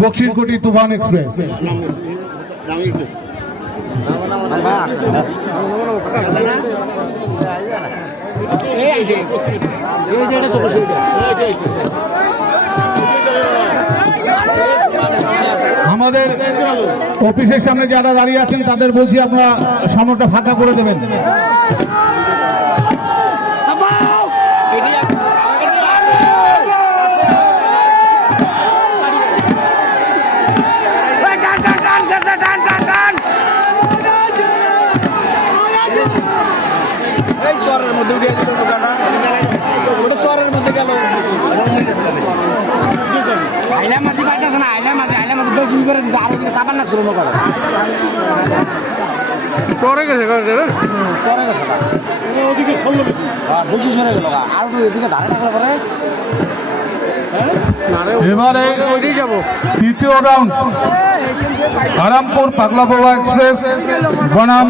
বক্সিরকোটি তুফান express. আমাদের অফিসের সামনে যারা দাঁড়িয়ে আছেন তাদের বলছি আপনারা সামনেটা ফাঁকা করে দেবেন। চরের মধ্যে উঠে গেল ওটা চরের মধ্যে গেল আইলা মাঝি পাইতেছে না আইলা মাঝি বেশি করে দিচ্ছে আরো দিকে সাবান না শুরু করে পরে গেছে সরে গেছে ওদিকে বেশি সরে গেল আর এদিকে ধারে থাকলে পরে এবারে যাব তৃতীয় রাউন্ড আরামপুর পাগলা বাবা এক্সপ্রেস বনাম